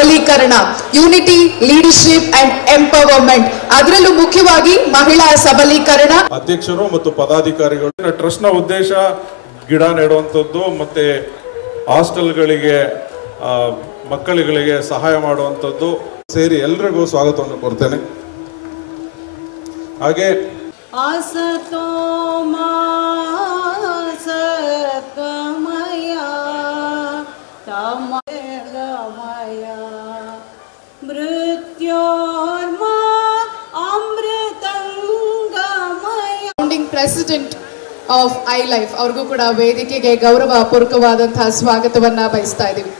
ಸಬಲೀಕರಣ, unity, leadership and empowerment, ಅದರಲ್ಲೂ ಮುಖ್ಯವಾಗಿ ಮಹಿಳಾ ಸಬಲೀಕರಣ. ಅಧ್ಯಕ್ಷರು ಮತ್ತು ಪದಾಧಿಕಾರಿಗಳು ಟ್ರಸ್ಟ್ ನ ಉದ್ದೇಶ ಗಿಡ ನೆಡುವಂಥದ್ದು ಮತ್ತೆ ಹಾಸ್ಟೆಲ್ಗಳಿಗೆ ಮಕ್ಕಳುಗಳಿಗೆ ಸಹಾಯ ಮಾಡುವಂಥದ್ದು ಸೇರಿ ಎಲ್ರಿಗೂ ಸ್ವಾಗತವನ್ನು ಕೊಡ್ತೇನೆ. ಹಾಗೆ ಪ್ರೆಸಿಡೆಂಟ್ ಆಫ್ ಐ ಲೈಫ್ ಅವ್ರಿಗೂ ಕೂಡ ವೇದಿಕೆಗೆ ಗೌರವ ಪೂರ್ವಕವಾದಂತಹ ಸ್ವಾಗತವನ್ನ ಬಯಸ್ತಾ ಇದ್ದೀವಿ.